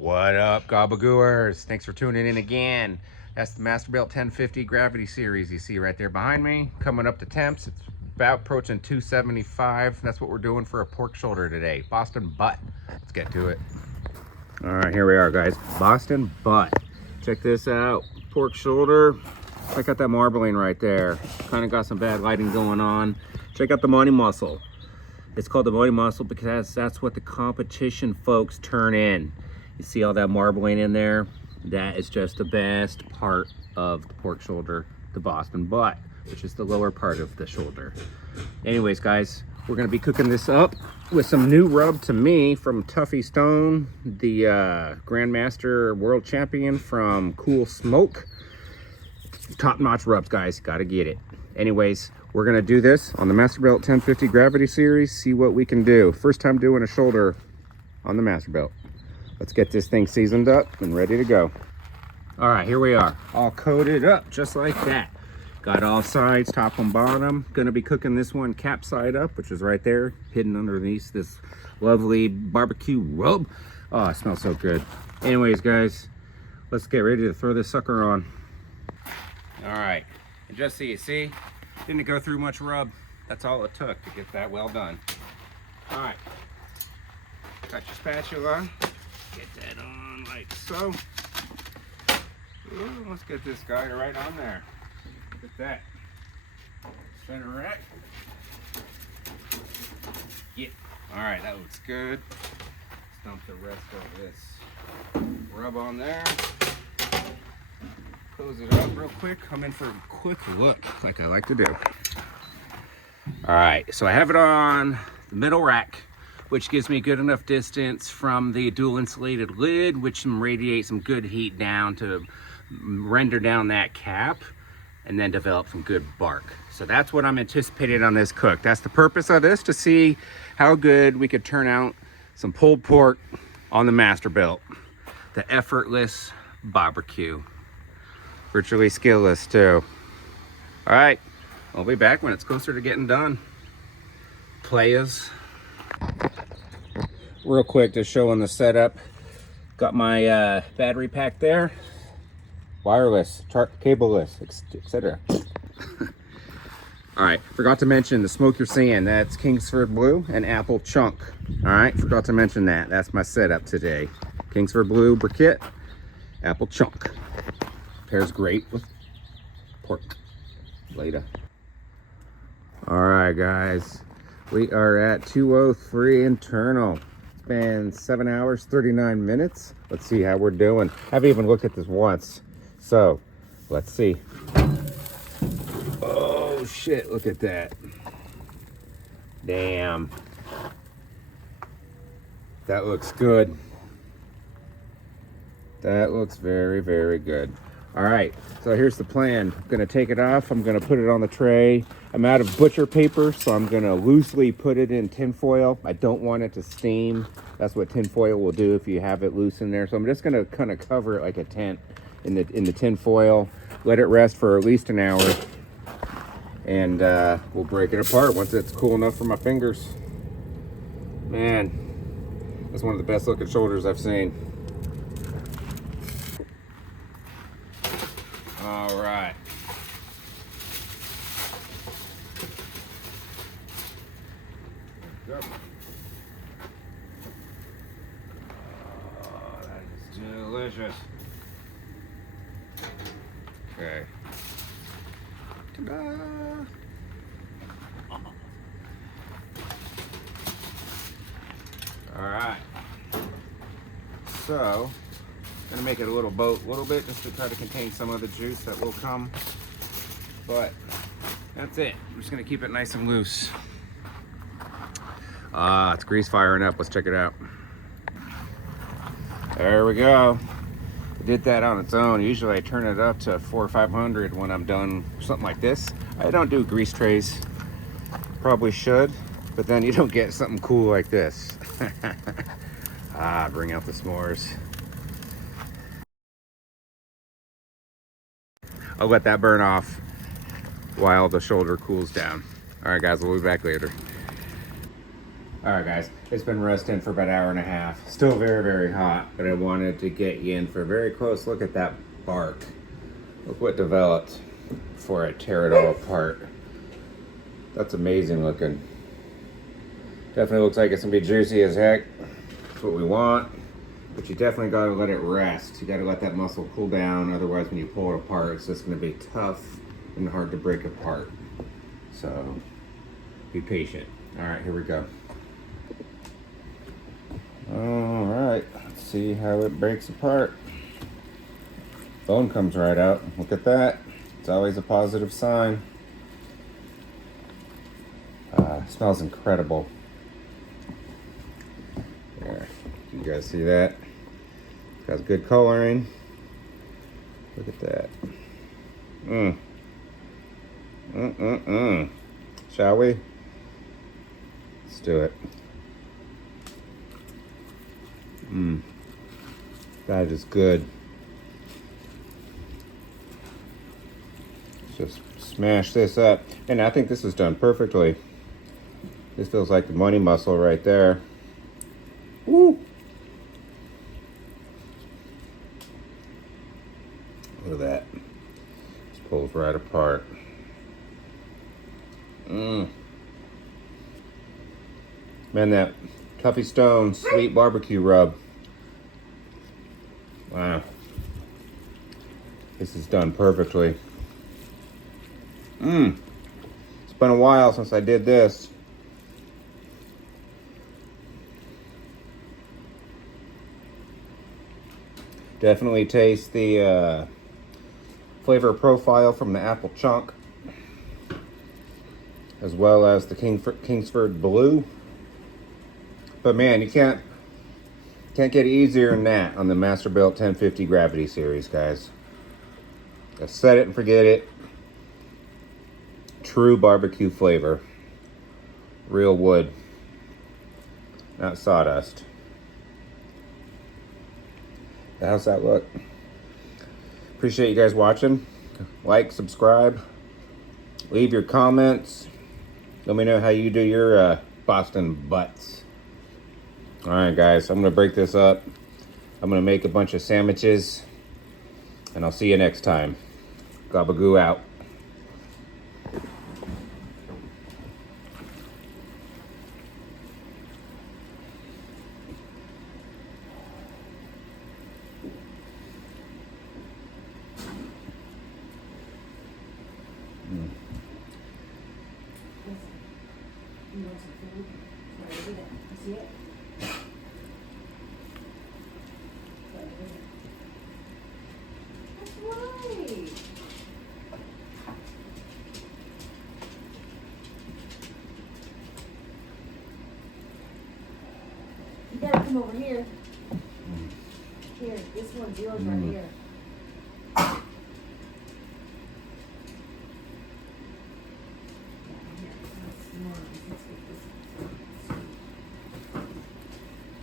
What up, Gobba? Thanks for tuning in again. That's the Masterbuilt 1050 Gravity Series you see right there behind me. Coming up to temps, it's about approaching 275. That's what we're doing for a pork shoulder today. Boston butt. Let's get to it. All right, here we are, guys. Boston butt. Check this out. Pork shoulder. Check out that marbling right there. Kind of got some bad lighting going on. Check out the money muscle. It's called the money muscle because that's what the competition folks turn in. You see all that marbling in there? That is just the best part of the pork shoulder, the Boston butt, which is the lower part of the shoulder. Anyways, guys, we're gonna be cooking this up with some new rub to me from Tuffy Stone, the Grandmaster World Champion from Cool Smoke. Top-notch rubs, guys, gotta get it. Anyways, we're gonna do this on the Masterbuilt 1050 Gravity Series, see what we can do. First time doing a shoulder on the Masterbuilt. Let's get this thing seasoned up and ready to go. All right, here we are, all coated up just like that. Got all sides, top and bottom. Gonna be cooking this one cap side up, which is right there, hidden underneath this lovely barbecue rub. Oh, it smells so good. Anyways, guys, let's get ready to throw this sucker on. All right, and just so you see, didn't go through much rub. That's all it took to get that well done. All right, got your spatula. Get that on like so. Ooh, let's get this guy right on there. Look at that. Center rack. Yeah. All right, that looks good. Let's dump the rest of this rub on there. Close it up real quick. Come in for a quick look, like I like to do. All right, so I have it on the middle rack, which gives me good enough distance from the dual insulated lid, which can radiate some good heat down to render down that cap and then develop some good bark. So that's what I'm anticipating on this cook. That's the purpose of this, to see how good we could turn out some pulled pork on the Masterbuilt. The effortless barbecue. Virtually skillless too. All right, I'll be back when it's closer to getting done. Players. Real quick, just showing the setup. Got my battery pack there. Wireless, cableless, etc. All right, forgot to mention the smoke you're seeing. That's Kingsford Blue and Apple Chunk. All right, forgot to mention that. That's my setup today. Kingsford Blue briquette, Apple Chunk. Pairs great with pork. Later. All right, guys. We are at 2:03 internal. It's been 7 hours, 39 minutes. Let's see how we're doing. I haven't even looked at this once. So, let's see. Oh, shit. Look at that. Damn. That looks good. That looks very, very good. All right, so here's the plan. I'm gonna take it off. I'm gonna put it on the tray. I'm out of butcher paper, so I'm gonna loosely put it in tin foil. I don't want it to steam. That's what tin foil will do if you have it loose in there. So I'm just gonna kind of cover it like a tent in the tin foil. Let it rest for at least an hour, and we'll break it apart once it's cool enough for my fingers. Man, that's one of the best looking shoulders I've seen. All right. There we go. Oh, that is delicious. Okay. Ta-da! All right. So, gonna make it a little bit just to try to contain some of the juice that will come, but that's it. I'm just gonna keep it nice and loose. It's grease firing up. Let's check it out. There we go. I did that on its own. Usually I turn it up to 400 or 500 when I'm done something like this. I don't do grease trays. Probably should, but then you don't get something cool like this. Bring out the s'mores. I'll let that burn off while the shoulder cools down. All right, guys, we'll be back later. All right, guys, it's been resting for about an hour and a half. Still very, very hot, but I wanted to get you in for a very close look at that bark. Look what developed before I tear it all apart. That's amazing looking. Definitely looks like it's gonna be juicy as heck. That's what we want. But you definitely gotta let it rest. You gotta let that muscle cool down. Otherwise, when you pull it apart, it's just gonna be tough and hard to break apart. So, be patient. All right, here we go. All right, let's see how it breaks apart. Bone comes right out. Look at that. It's always a positive sign. Smells incredible. There, you guys see that? It's got good coloring. Look at that. Shall we? Let's do it. That is good. Let's just smash this up. And I think this is done perfectly. This feels like the money muscle right there. Woo! Look at that. Just pulls right apart. Man, that Tuffy Stone Sweet BBQ Rub. Wow. This is done perfectly. It's been a while since I did this. Definitely taste the flavor profile from the apple chunk, as well as the Kingsford Blue. But man, you can't get easier than that on the Masterbuilt 1050 Gravity Series, guys. Just set it and forget it. True barbecue flavor. Real wood, not sawdust. How's that look? Appreciate you guys watching. Like, subscribe, leave your comments. Let me know how you do your Boston butts. All right, guys, I'm gonna break this up. I'm gonna make a bunch of sandwiches, and I'll see you next time. Gobba out. You want some food? Right over there. You see it? Right over there. That's right. You gotta come over here. Here, this one's yours right here.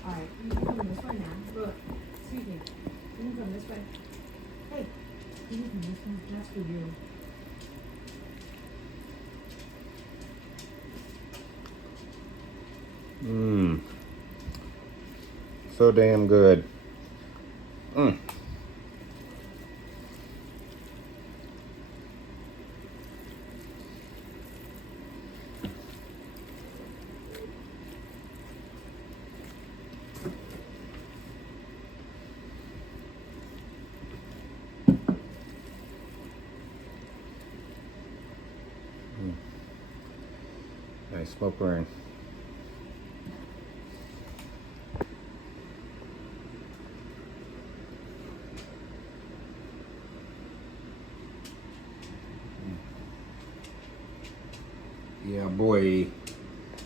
Alright, you can come this way now. Look, excuse me. You can come this way. Hey, you can come this way. That's for you. So damn good. Nice smoke ring. Yeah, boy.